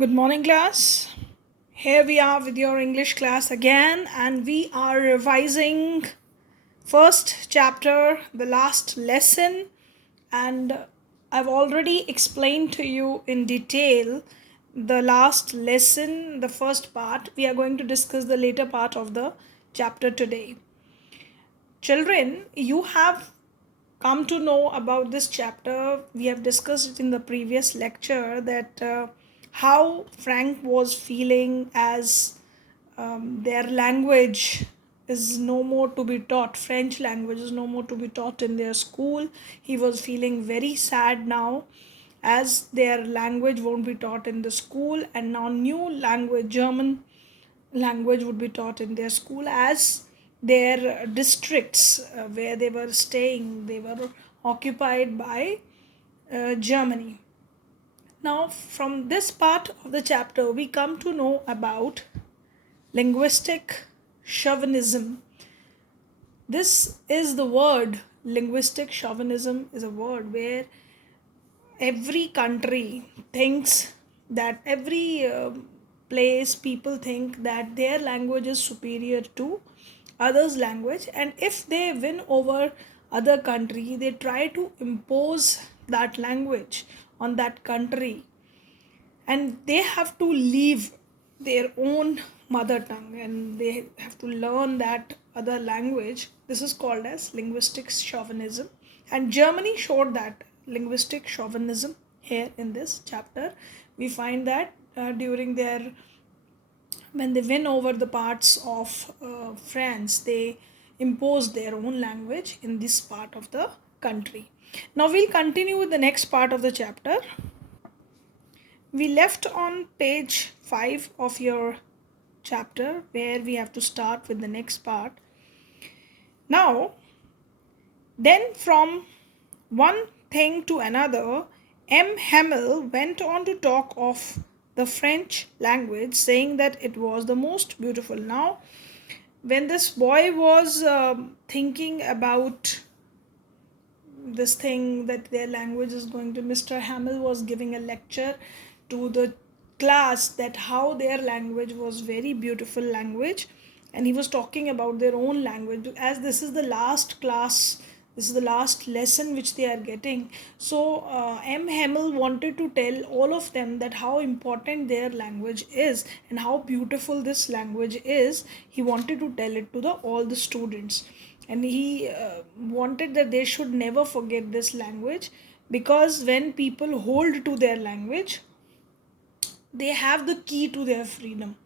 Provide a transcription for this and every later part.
Good morning, class. Here we are with your English class again, and we are revising first chapter, the last lesson, and I've already explained to you in detail the last lesson, the first part. We are going to discuss the later part of the chapter today. Children, you have come to know about this chapter. We have discussed it in the previous lecture that how Frank was feeling as their language is no more to be taught. French language is no more to be taught in their school. He was feeling very sad now as their language won't be taught in the school, and now new language, German language, would be taught in their school as their districts where they were staying, they were occupied by Germany. Now, from this part of the chapter, we come to know about linguistic chauvinism. This is the word. Linguistic chauvinism is a word where every country thinks that every place people think that their language is superior to others language, and if they win over other country they try to impose that language on that country, and they have to leave their own mother tongue and they have to learn that other language. This is called as linguistic chauvinism, and Germany showed that linguistic chauvinism here in this chapter. We find that during their when they win over the parts of France, they impose their own language in this part of the country. Now we'll continue with the next part of the chapter. We left on page 5 of your chapter where we have to start with the next part. Now, then from one thing to another, M. Hamel went on to talk of the French language, saying that it was the most beautiful. Now, when this boy was thinking about this thing that their language is going to, Mr. Hamel was giving a lecture to the class that how their language was very beautiful language, and he was talking about their own language as this is the last class, this is the last lesson which they are getting. So M. Hamel wanted to tell all of them that how important their language is and how beautiful this language is. He wanted to tell it to all the students, and he wanted that they should never forget this language, because when people hold to their language they have the key to their freedom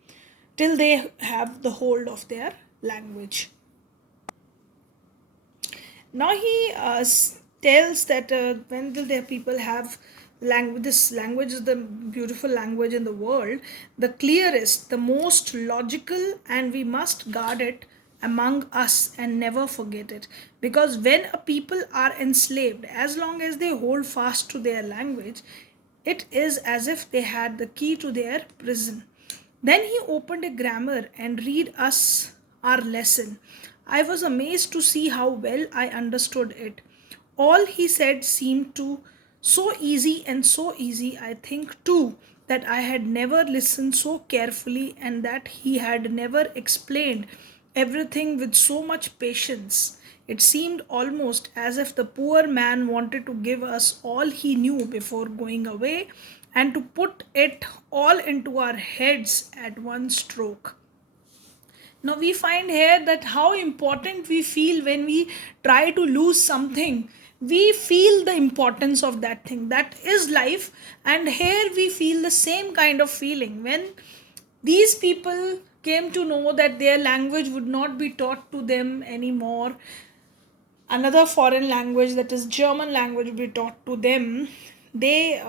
till they have the hold of their language. Now he tells that when will their people have language, this language is the beautiful language in the world, the clearest, the most logical, and we must guard it among us and never forget it, because when a people are enslaved, as long as they hold fast to their language, it is as if they had the key to their prison. Then he opened a grammar and read us our lesson. I was amazed to see how well I understood it. All he said seemed to so easy, and so easy, I think too, that I had never listened so carefully and that he had never explained everything with so much patience. It seemed almost as if the poor man wanted to give us all he knew before going away and to put it all into our heads at one stroke. Now we find here that how important we feel when we try to lose something. We feel the importance of that thing. That is life. And here we feel the same kind of feeling. When these people came to know that their language would not be taught to them anymore, another foreign language, that is German language, would be taught to them, they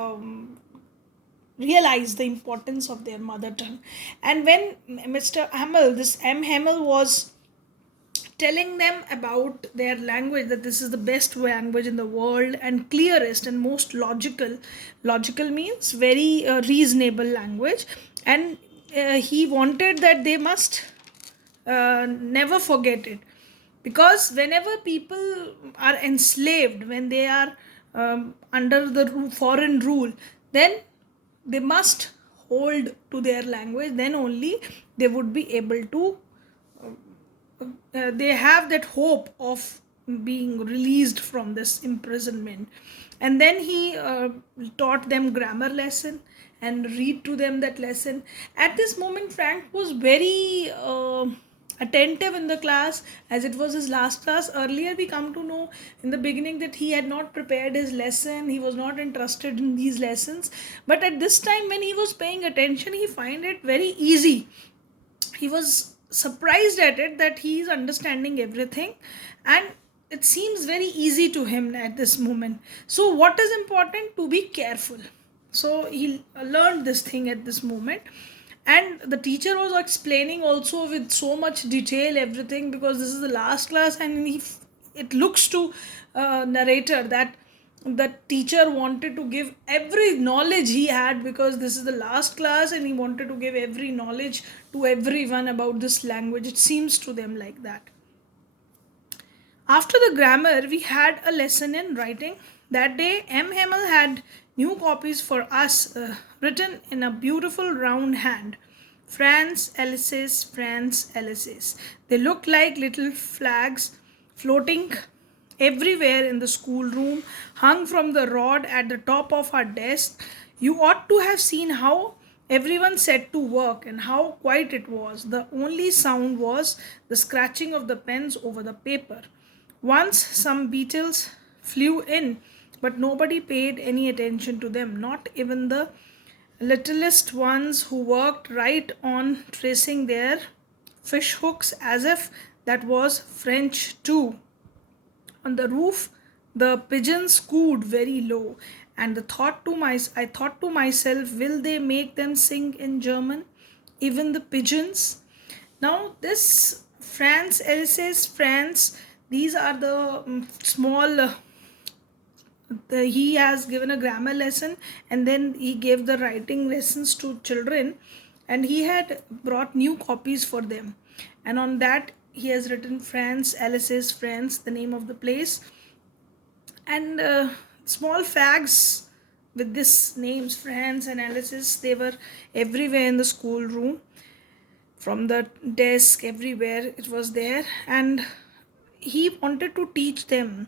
realize the importance of their mother tongue. And when Mr. Hamel, this M. Hamel, was telling them about their language, that this is the best language in the world and clearest and most logical, logical means very reasonable language, and he wanted that they must never forget it, because whenever people are enslaved, when they are under the foreign rule, then they must hold to their language, then only they would be able to they have that hope of being released from this imprisonment. And then he taught them grammar lesson and read to them that lesson. At this moment, Frank was very attentive in the class, as it was his last class. Earlier we come to know in the beginning that he had not prepared his lesson, he was not interested in these lessons, but at this time when he was paying attention, he find it very easy. He was surprised at it that he is understanding everything, and it seems very easy to him at this moment. So what is important? To be careful. So he learned this thing at this moment, and the teacher was explaining also with so much detail everything, because this is the last class, and it looks to narrator that the teacher wanted to give every knowledge he had, because this is the last class and he wanted to give every knowledge to everyone about this language. It seems to them like that. After the grammar, we had a lesson in writing. That day, M. Hemel had new copies for us, written in a beautiful round hand. France Elise's, France Elise's. They looked like little flags floating everywhere in the schoolroom, hung from the rod at the top of our desk. You ought to have seen how everyone set to work and how quiet it was. The only sound was the scratching of the pens over the paper. Once some beetles flew in, but nobody paid any attention to them, not even the littlest ones, who worked right on tracing their fish hooks as if that was French too. On the roof, the pigeons cooed very low, and I thought to myself, will they make them sing in German? Even the pigeons. Now, this France Elise's France, these are the small. He has given a grammar lesson, and then he gave the writing lessons to children, and he had brought new copies for them, and on that he has written France Elise's France, the name of the place, and small flags with this names France and Elise's, they were everywhere in the schoolroom, from the desk, everywhere it was there. And he wanted to teach them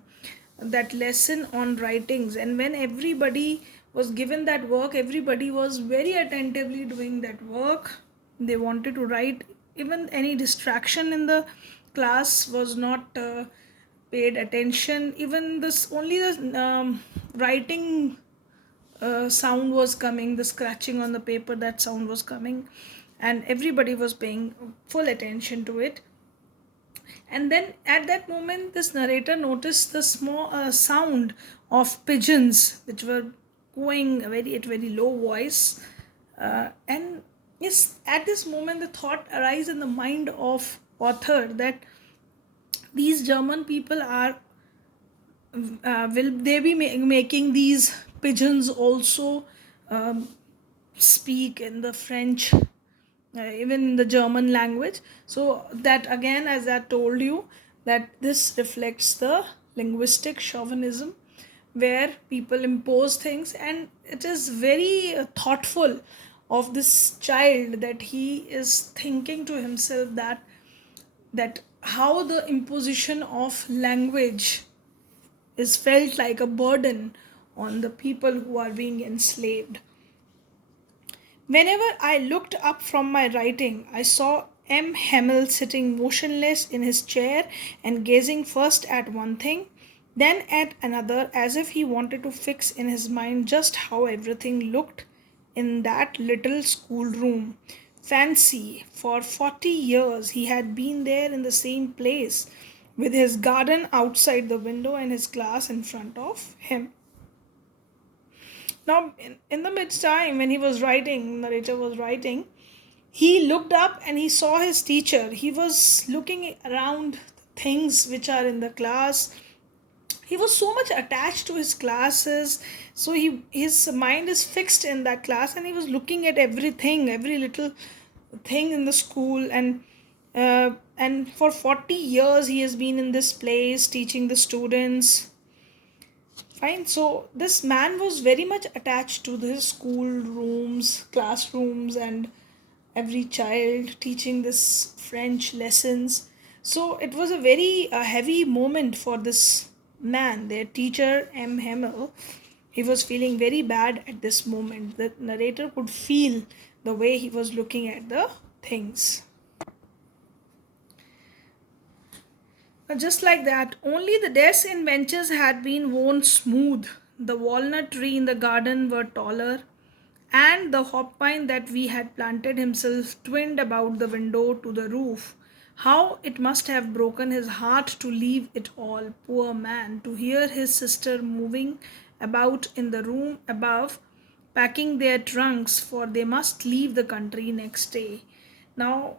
that lesson on writings, and when everybody was given that work, everybody was very attentively doing that work. They wanted to write. Even any distraction in the class was not paid attention. Even this, only the writing sound was coming, the scratching on the paper, that sound was coming, and everybody was paying full attention to it. And then at that moment, this narrator noticed the small sound of pigeons which were going at very low voice. And yes, at this moment, the thought arises in the mind of author that these German people are will they be making these pigeons also speak in the French, even in the German language. So that again, as I told you, that this reflects the linguistic chauvinism, where people impose things, and it is very thoughtful of this child that he is thinking to himself that how the imposition of language is felt like a burden on the people who are being enslaved. Whenever I looked up from my writing, I saw M. Hemel sitting motionless in his chair and gazing first at one thing, then at another, as if he wanted to fix in his mind just how everything looked in that little schoolroom. Fancy, for 40 years he had been there in the same place, with his garden outside the window and his class in front of him. Now, in the mid time when he was writing, narrator was writing, he looked up and he saw his teacher. He was looking around things which are in the class. He was so much attached to his classes, so his mind is fixed in that class, and he was looking at everything, every little thing in the school, and for 40 years he has been in this place teaching the students. Fine. So this man was very much attached to his school rooms, classrooms, and every child, teaching this French lessons. So it was a very heavy moment for this man, their teacher M. Hemmel. He was feeling very bad at this moment. The narrator could feel the way he was looking at the things. Just like that, only the desks and benches had been worn smooth. The walnut tree in the garden were taller, and the hop pine that we had planted himself twined about the window to the roof. How it must have broken his heart to leave it all, poor man, to hear his sister moving about in the room above, packing their trunks, for they must leave the country next day. Now,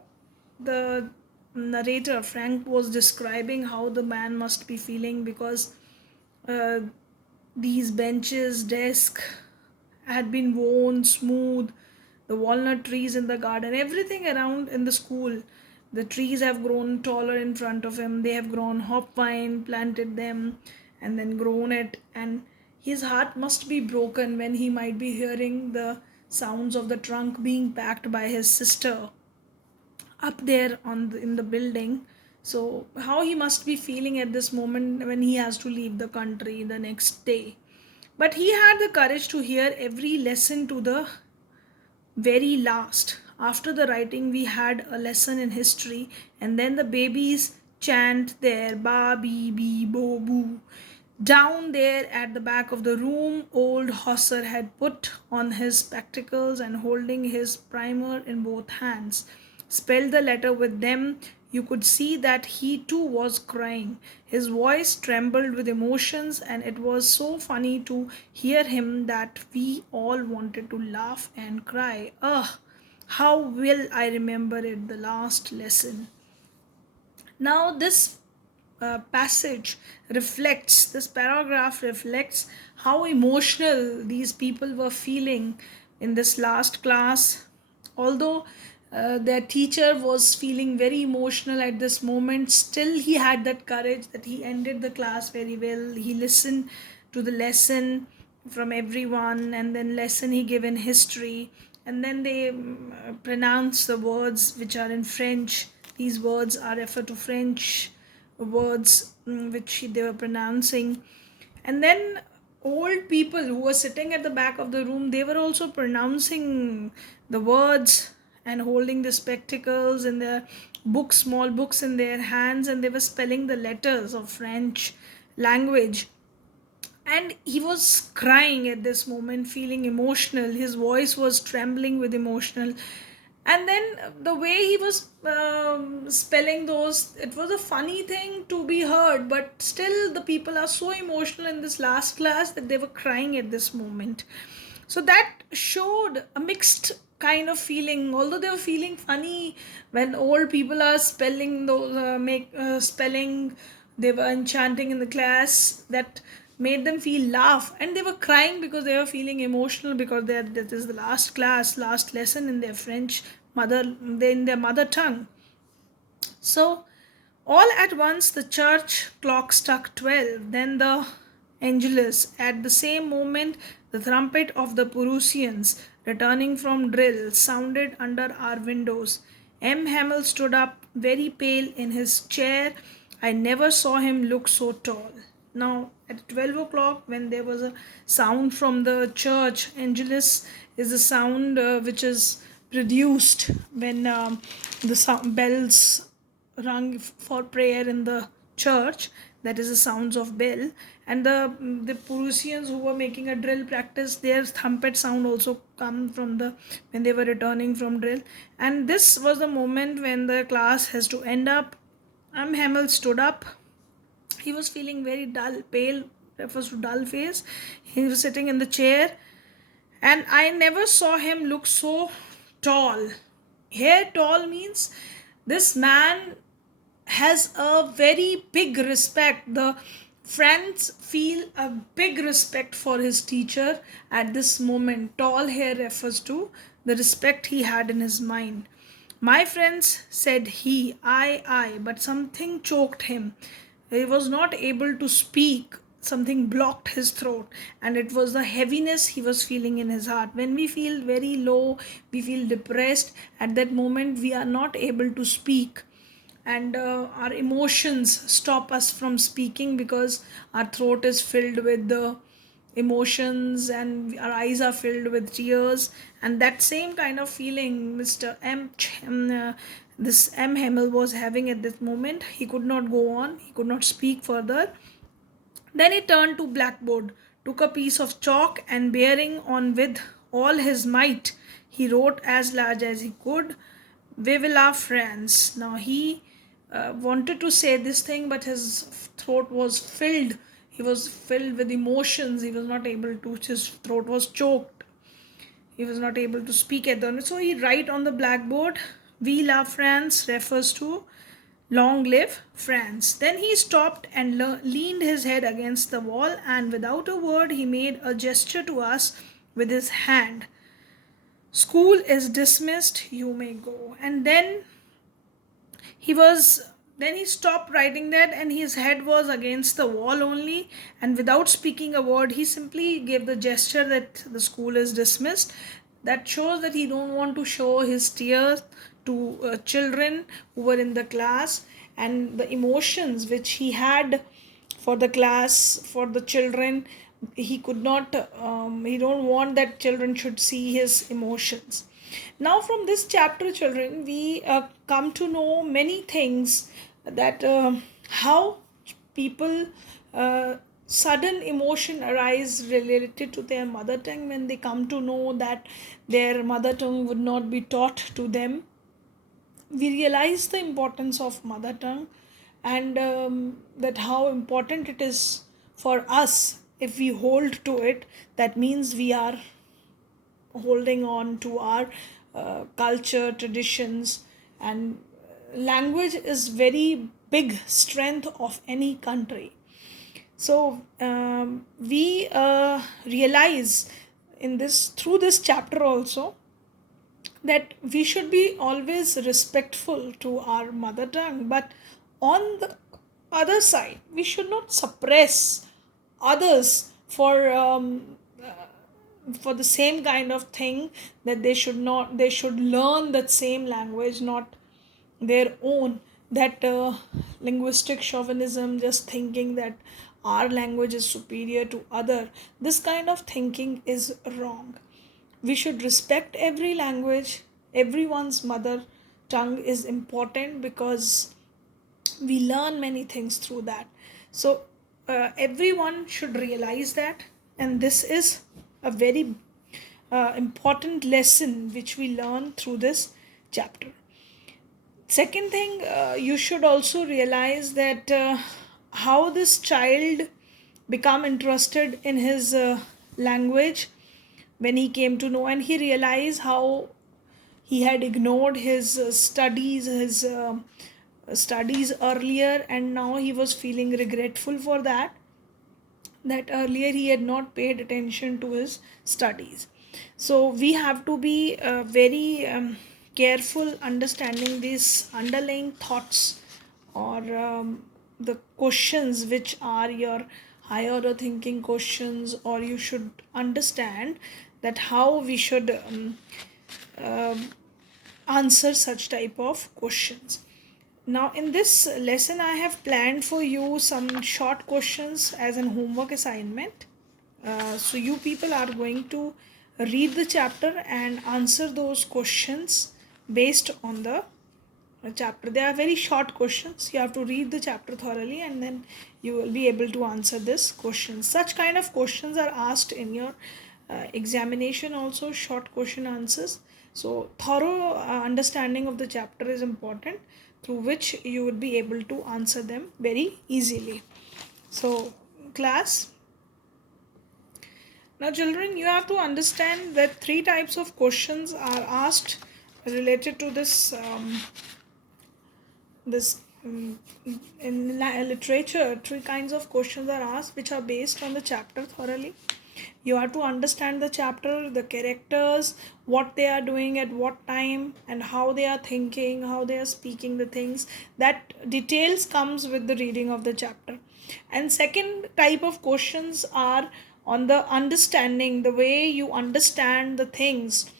the narrator Frank was describing how the man must be feeling because uh, these benches, desk had been worn smooth, the walnut trees in the garden, everything around in the school. The trees have grown taller in front of him. They have grown hop vine, planted them, and then grown it. And his heart must be broken when he might be hearing the sounds of the trunk being packed by his sister up there in the building. So how he must be feeling at this moment when he has to leave the country the next day. But he had the courage to hear every lesson to the very last. After the writing, we had a lesson in history, and then the babies chant their ba bee bee bo boo. Down there at the back of the room, old Hosser had put on his spectacles and holding his primer in both hands, spelled the letter with them. You could see that he too was crying. His voice trembled with emotions, and it was so funny to hear him that we all wanted to laugh and cry. Ugh, how will I remember it, the last lesson. Now, this paragraph reflects how emotional these people were feeling in this last class. Although their teacher was feeling very emotional at this moment, still he had that courage that he ended the class very well. He listened to the lesson from everyone, and then lesson he gave in history, and then they pronounce the words which are in French. These words are refer to French words which they were pronouncing. And then old people who were sitting at the back of the room, they were also pronouncing the words and holding the spectacles and their books, small books in their hands, and they were spelling the letters of French language. And he was crying at this moment, feeling emotional. His voice was trembling with emotional. And then the way he was spelling those, it was a funny thing to be heard, but still the people are so emotional in this last class that they were crying at this moment. So that showed a mixed kind of feeling. Although they were feeling funny when old people are spelling those make spelling, they were enchanting in the class, that made them feel laugh, and they were crying because they were feeling emotional because that is the last class, last lesson in their French mother, in their mother tongue. So all at once the church clock struck 12, then the Angelus. At the same moment, the trumpet of the Perusians, returning from drill, sounded under our windows. M. Hamel stood up, very pale in his chair. I never saw him look so tall. Now, at 12 o'clock, when there was a sound from the church, Angelus is a sound which is produced when the bells rung for prayer in the church. That is the sounds of bell. And the Perusians who were making a drill practice, their trumpet sound also come from the when they were returning from drill. And this was the moment when the class has to end up. Hamel stood up. He was feeling very dull, pale, refers to dull face. He was sitting in the chair, and I never saw him look so tall. Here, tall means this man has a very big respect. The friends feel a big respect for his teacher at this moment. Tall here refers to the respect he had in his mind. My friends, said he, I, but something choked him. He was not able to speak. something blocked his throat, and it was the heaviness he was feeling in his heart. When we feel very low, we feel depressed, at that moment we are not able to speak, and our emotions stop us from speaking because our throat is filled with the emotions and our eyes are filled with tears. And that same kind of feeling Mr. This M. Hamill was having at this moment. He could not go on, he could not speak further. Then he turned to blackboard, took a piece of chalk, and bearing on with all his might, he wrote as large as he could, "Vive la France." Now he wanted to say this thing, but his throat was filled. He was filled with emotions. He was not able to. His throat was choked. He was not able to speak at the moment. So he write on the blackboard, "We la France" refers to "Long live France." Then he stopped and leaned his head against the wall, and without a word, he made a gesture to us with his hand. "School is dismissed, you may go." And he was then he stopped writing that, and his head was against the wall only, and without speaking a word, he simply gave the gesture that the school is dismissed. That shows that he don't want to show his tears to children who were in the class, and the emotions which he had for the class, for the children. He could not he don't want that children should see his emotions. Now from this chapter, children, we come to know many things, that how people sudden emotion arise related to their mother tongue when they come to know that their mother tongue would not be taught to them. We realize the importance of mother tongue, and that how important it is for us. If we hold to it, that means we are holding on to our culture, traditions, and language is very big strength of any country. So we realize in this through this chapter also that we should be always respectful to our mother tongue, but on the other side we should not suppress others for the same kind of thing, that they should learn that same language, not their own. That linguistic chauvinism, just thinking that our language is superior to other, this kind of thinking is wrong. We should respect every language. Everyone's mother tongue is important because we learn many things through that. So everyone should realize that, and this is a very important lesson which we learn through this chapter. Second thing, you should also realize that how this child become interested in his language when he came to know, and he realized how he had ignored his studies earlier, and now he was feeling regretful for that, that earlier he had not paid attention to his studies. So we have to be very careful understanding these underlying thoughts, or the questions which are your higher order thinking questions, or you should understand that how we should answer such type of questions. Now in this lesson I have planned for you some short questions as an homework assignment. So you people are going to read the chapter and answer those questions based on the chapter. They are very short questions. You have to read the chapter thoroughly, and then you will be able to answer this question. Such kind of questions are asked in your examination also, short question answers. So thorough understanding of the chapter is important, through which you would be able to answer them very easily. So class, now children, you have to understand that three types of questions are asked related to this in literature. Three kinds of questions are asked which are based on the chapter thoroughly. You have to understand the chapter, the characters, what they are doing at what time, and how they are thinking, how they are speaking the things. That details comes with the reading of the chapter. And second type of questions are on the understanding, the way you understand the things.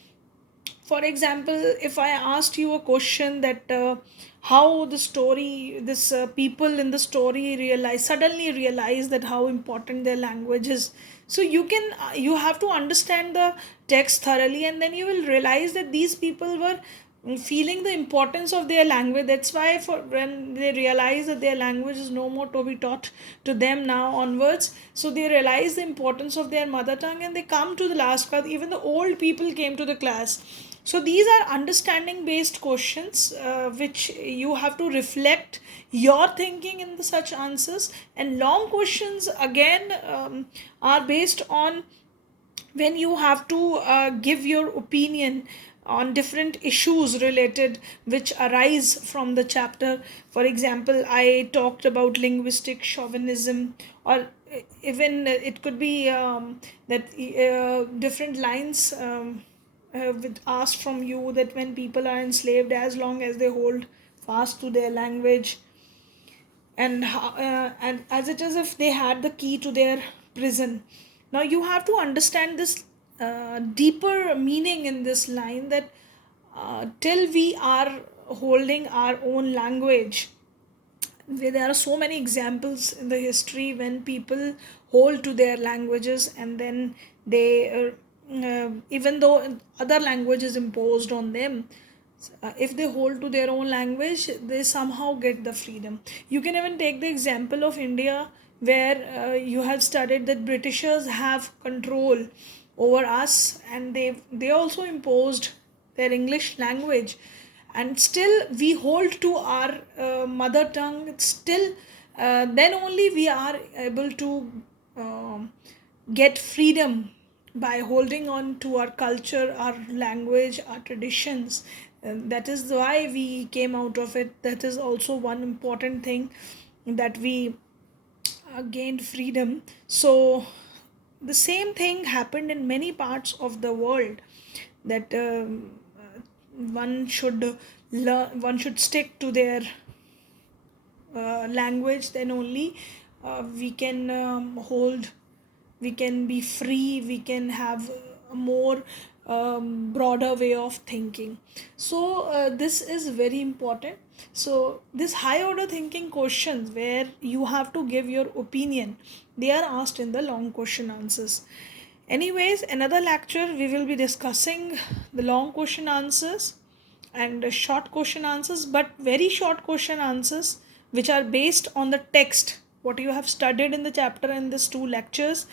For example, if I asked you a question that how the story, this people in the story suddenly realize that how important their language is. So you can you have to understand the text thoroughly, and then you will realize that these people were feeling the importance of their language. That's why for when they realize that their language is no more to be taught to them now onwards, so they realize the importance of their mother tongue, and they come to the last class. Even the old people came to the class. So these are understanding based questions, which you have to reflect your thinking in the such answers. And long questions again are based on when you have to give your opinion on different issues related which arise from the chapter. For example, I talked about linguistic chauvinism, or even it could be that different lines with asked from you, that when people are enslaved, as long as they hold fast to their language, and as it is if they had the key to their prison. Now you have to understand this deeper meaning in this line, that till we are holding our own language, there are so many examples in the history when people hold to their languages, and then they even though other language is imposed on them, if they hold to their own language, they somehow get the freedom. You can even take the example of India, where you have studied that Britishers have control over us, and they also imposed their English language, and still we hold to our mother tongue. Still then only we are able to um, get freedom, by holding on to our culture, our language, our traditions. And that is why we came out of it. That is also one important thing, that we gained freedom. So the same thing happened in many parts of the world, that one should one should stick to their language. Then only we can hold, we can be free, we can have a more broader way of thinking. So this is very important. So this high order thinking questions, where you have to give your opinion, they are asked in the long question answers. Anyways, another lecture we will be discussing the long question answers and short question answers, but very short question answers which are based on the text, what you have studied in the chapter in these two lectures.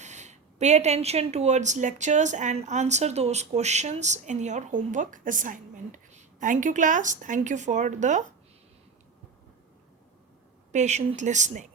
Pay attention towards lectures and answer those questions in your homework assignment. Thank you, class. Thank you for the patient listening.